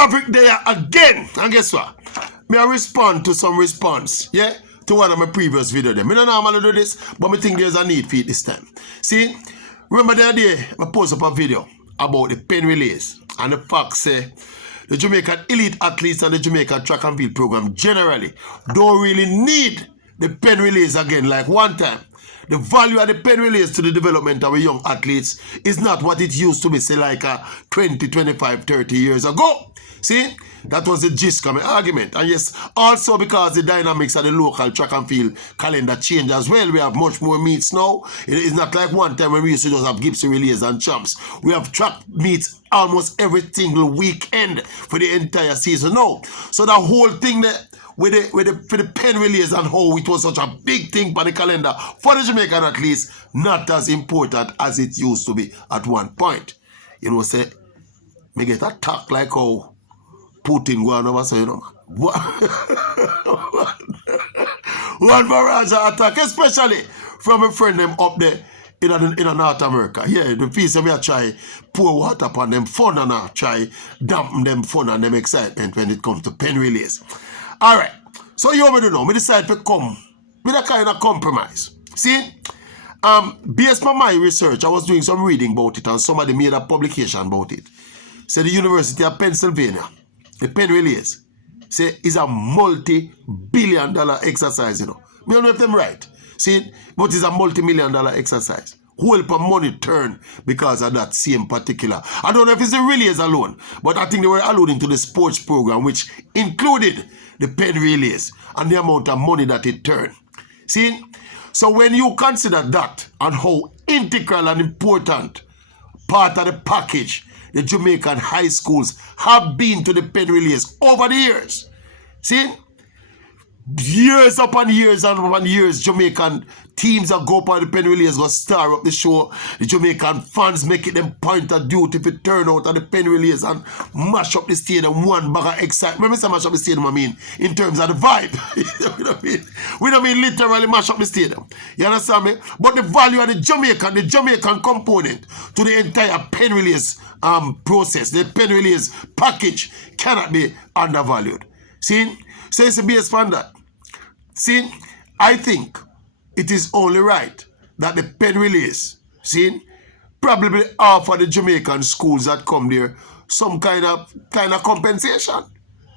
Maverick there again. And guess what? Me I respond to some response, yeah, to one of my previous videos. I don't normally do this, but I think there's a need for it this time. See, remember the other day, I posted up a video about the PENN relays and the fact say the Jamaican elite athletes and the Jamaican track and field program generally don't really need the PENN relays again like one time. The value of the PENN relays to the development of young athletes is not what it used to be, say, like 20, 25, 30 years ago. See, that was the gist of my argument. And yes, also because the dynamics of the local track and field calendar changed as well. We have much more meets now. It's not like one time when we used to just have Gibson relays and champs. We have track meets almost every single weekend for the entire season now. So the whole thing that with the PENN relays and how it was such a big thing for the calendar for the Jamaican at least, not as important as it used to be at one point. You know, say, me get attacked like how Putin going over, so you know, one barrage attack, especially from a friend them up there in North America. Yeah, the piece of me try pour water upon them fun and I try dampen them fun and them excitement when it comes to PENN relays. All right, so you already know, me decide to come with a kind of compromise. See, based on my research, I was doing some reading about it and somebody made a publication about it. Say the University of Pennsylvania, the PENN relays, say is a multi-billion-dollar exercise, you know. I don't know if them right. See, but it's a multi-million-dollar exercise. Whole heap of money turn because of that same particular. I don't know if it's the relays alone, but I think they were alluding to the sports program, which included the PENN relays and the amount of money that it turned. See, so when you consider that and how integral and important part of the package the Jamaican high schools have been to the PENN relays over the years. See? Years upon years and upon years, Jamaican teams that go up on the PENN relays go star up the show. The Jamaican fans make it them point of duty if it turn out on the PENN relays and mash up the stadium one bag of excitement. When I say mash up the stadium, I mean in terms of the vibe. we don't mean literally mash up the stadium. You understand me? But the value of the Jamaican component to the entire PENN relays process, the PENN relays package cannot be undervalued. See? So it's based on that. See, I think it is only right that the PENN relays, see, probably offer the Jamaican schools that come there some kind of compensation.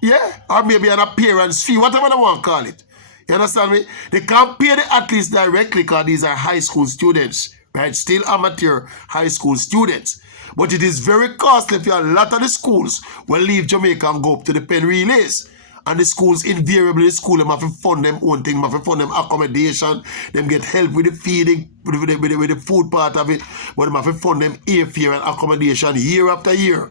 Yeah, or maybe an appearance fee, whatever they want to call it. You understand me? They can't pay the athletes directly because these are high school students, right? Still amateur high school students. But it is very costly if you have a lot of the schools will leave Jamaica and go up to the PENN relays. And the schools, invariably, the school, them have to fund them own thing, them have to fund them accommodation, them get help with the feeding, with the food part of it, but them have to fund them airfare and accommodation year after year.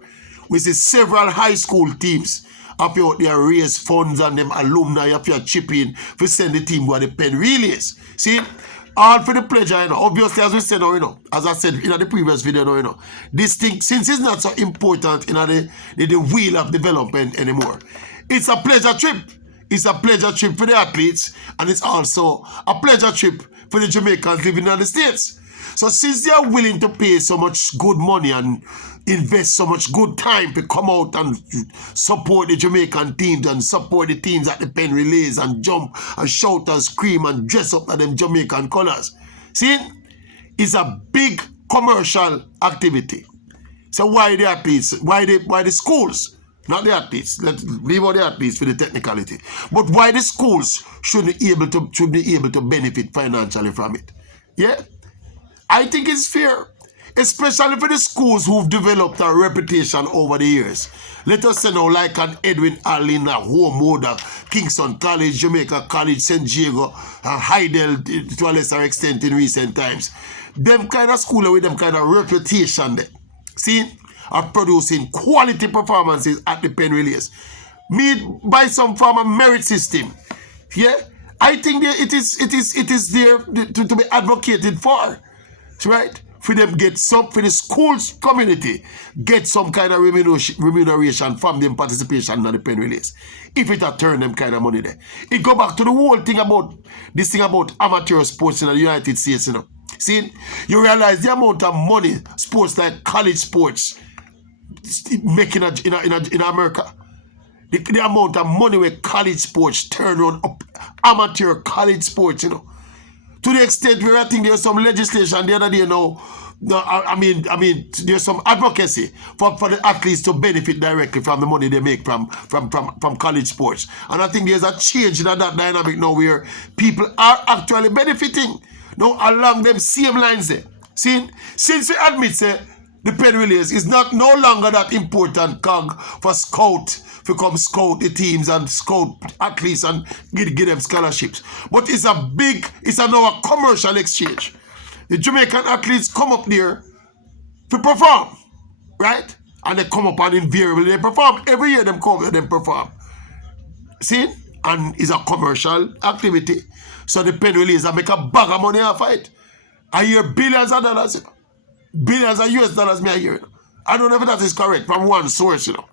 We see several high school teams up out there raise funds and them alumni up here chip in to send the team to the PENN relays. See, all for the pleasure, you know. Obviously, as we said now, you know, as I said in the previous video now, you know, this thing, since it's not so important in the wheel of development anymore, it's a pleasure trip. It's a pleasure trip for the athletes, and it's also a pleasure trip for the Jamaicans living in the States. So since they are willing to pay so much good money and invest so much good time to come out and support the Jamaican teams and support the teams at the PENN relays and jump and shout and scream and dress up at them Jamaican colors, see, it's a big commercial activity. So why the athletes? Why the schools? Not the athletes. Let's leave out the athletes for the technicality. But why the schools should be able to benefit financially from it? Yeah, I think it's fair, especially for the schools who've developed a reputation over the years. Let us say now, like an Edwin Allen, Homewood, Kingston College, Jamaica College, St. Diego, Heidel to a lesser extent in recent times. Them kind of school with them kind of reputation there. See, are producing quality performances at the PENN relays, made by some form of merit system. Yeah, I think it is there to be advocated for, right? For them get some, for the schools community get some kind of remuneration from them participation in the PENN relays. If it had turned them kind of money there, it go back to the whole thing about this thing about amateur sports in the United States, you know. See, you realize the amount of money sports like college sports making in America. the amount of money where college sports turn on up, amateur college sports, you know. To the extent where I think there's some legislation the other day now. No, I mean, there's some advocacy for the athletes to benefit directly from the money they make from college sports. And I think there's a change in that dynamic now where people are actually benefiting now along them same lines there. See, since we admit the Penn Relays is no longer that important cog for to come scout the teams and scout athletes and give them scholarships. But it's now a commercial exchange. The Jamaican athletes come up there to perform, right? And they come up and invariably they perform. Every year them come and them perform. See? And it's a commercial activity. So the Penn Relays make a bag of money off it. I hear billions of dollars, you know. Billions of US dollars me I hear. You know. I don't know if that is correct from one source, you know.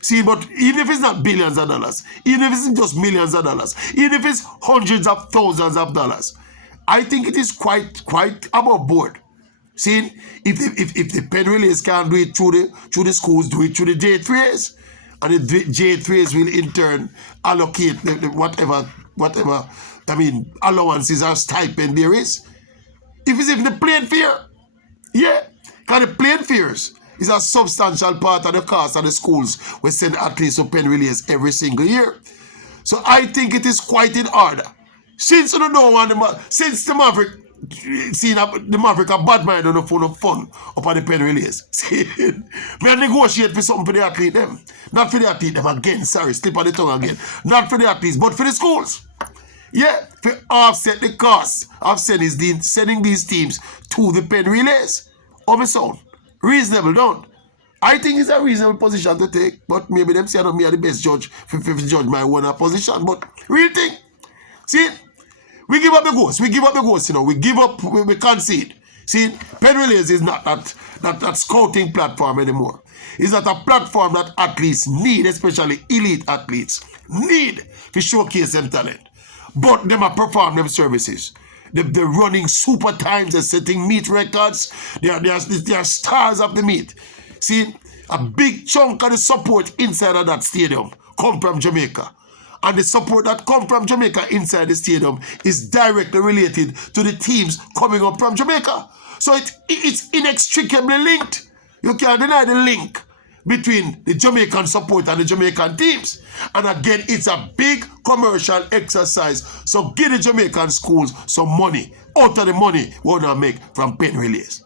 See, but even if it's not billions of dollars, even if it's just millions of dollars, even if it's hundreds of thousands of dollars, I think it is quite above board. See, if the Penn Relays can't do it through the schools, do it through the J3s, and the J3s will in turn allocate whatever allowances or stipend there is. If it's even the plane fare, yeah, because the plane fares is a substantial part of the cost of the schools we send athletes to Penn Relays every single year. So I think it is quite in order. Since you don't want since the Maverick, see the Maverick a bad mind on the phone of fun up at the Penn Relays. See, we negotiate for something for the athlete them. Not for the athlete them again, sorry, slip of the tongue again. Not for the athletes, but for the schools. Yeah, to offset the cost of sending these teams to the Penn Relays. Of its own. Reasonable, don't? I think it's a reasonable position to take, but maybe them say me are the best judge for judge my own position, but real thing. See, we give up the ghost. You know. We give up, we concede. See, Penn Relays is not that scouting platform anymore. It's not a platform that athletes need, especially elite athletes, need to showcase them talent. But them are perform them services. They're running super times, they're setting meet records, they are stars of the meet. See, a big chunk of the support inside of that stadium come from Jamaica. And the support that comes from Jamaica inside the stadium is directly related to the teams coming up from Jamaica. So it's inextricably linked. You can't deny the link between the Jamaican support and the Jamaican teams. And again, it's a big commercial exercise. So give the Jamaican schools some money out of the money we want to make from Penn Relays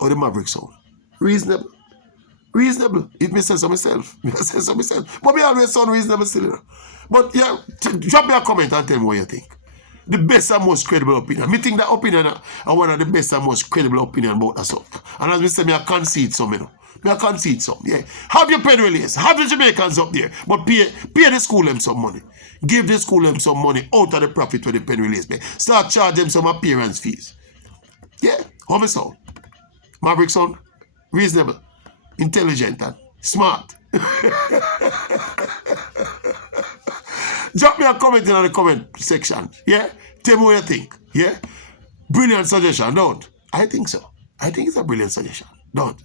or the Maverick Sound. Reasonable. Reasonable. If me say so myself. But me always sound reasonable still. You know? But yeah, drop me a comment and tell me what you think. The best and most credible opinion. Me think that opinion are one of the best and most credible opinion about that stuff. And as me say, me I concede some, you know. I concede some, yeah. Have your Penn Relays, have the Jamaicans up there, but pay the school them some money. Give the school them some money out of the profit with the Penn Relays pay. Start charge them some appearance fees. Yeah, how me sound? Maverick sound reasonable, intelligent, and smart. Drop me a comment in the comment section. Yeah, tell me what you think. Yeah, brilliant suggestion, don't? I think so. I think it's a brilliant suggestion, don't?